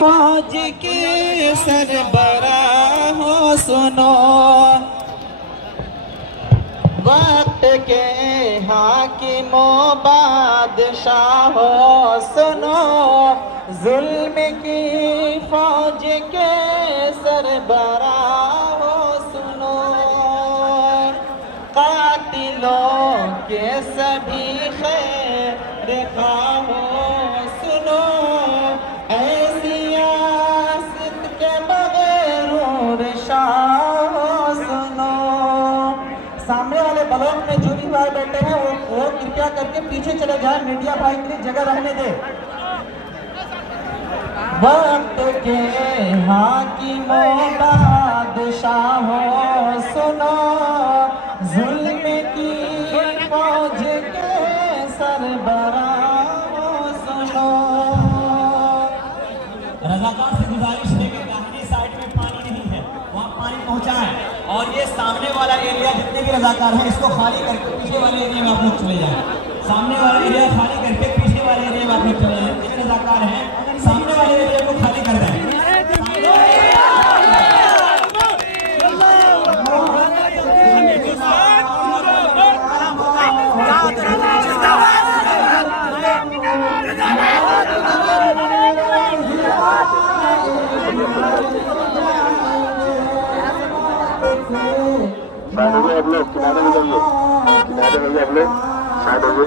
फौज के सरबराह हो सुनो, वक्त के हाकिमो बादशाह हो सुनो, जुल्म की फौज के सरबराह हो सुनो, कातिलों के सभी खैर ख्वाह हो सुनो, ऐसी सियासत के मगरूर शाह हो सुनो। सामने वाले ब्लॉक में जो भी भाई बैठे हैं वो कृपया करके पीछे चले जाए, मीडिया भाई के लिए जगह रहने दे। वक्त के हाकिमो बादशाह हो सुनो, जुल्म की फौज के सरबराह हो सुनो। रजाकार से गुजारिश है कि दाहिनी साइड में पानी नहीं है, वहाँ पानी पहुँचाएं, और ये सामने वाला एरिया जितने भी रजाकार हैं इसको खाली करके पीछे वाले एरिया में आप लोग चले जाएं। सामने वाला एरिया खाली करके पीछे वाले एरिया में आप लोग चले जाएं। जितने रजाकार हैं सामने वाले एरिया को खाली कर दें। किनारे में जाइए, किनारे में जाइए, साइड हो गए।